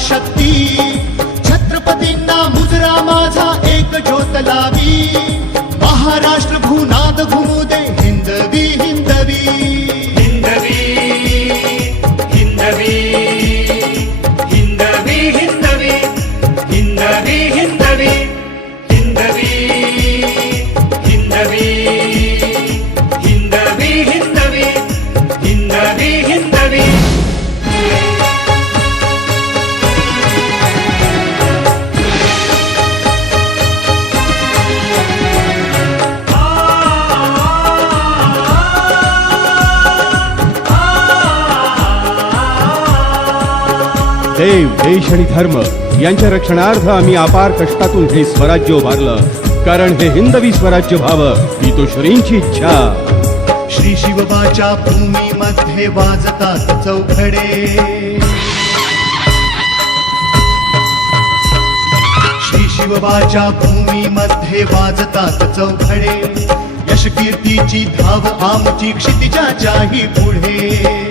शक्ती छत्रपतींना मुजरा माझा एक ज्योत लावी महाराष्ट्र भूनाद घुमू दे हिंदवी हिंदवी हिंदवी हिंदवी हिंदवी हिंदवी हिंदवी हिंदवी हिंदवी हिंदवी हिंदवी हिंदवी हिंदवी हिंदवी देव देश आणि धर्म यांच्या रक्षणार्थ आम्ही अपार कष्टातून हे स्वराज्य उभारलं कारण हे हिंदवी स्वराज्य व्हावं ही तो श्रींची इच्छा श्री शिवबाच्या भूमीमध्ये वाजतात चौघडे श्री शिवबाच्या भूमीमध्ये वाजतात चौघडे यश कीर्तीची धाव आमची क्षितिजाच्याही पुढे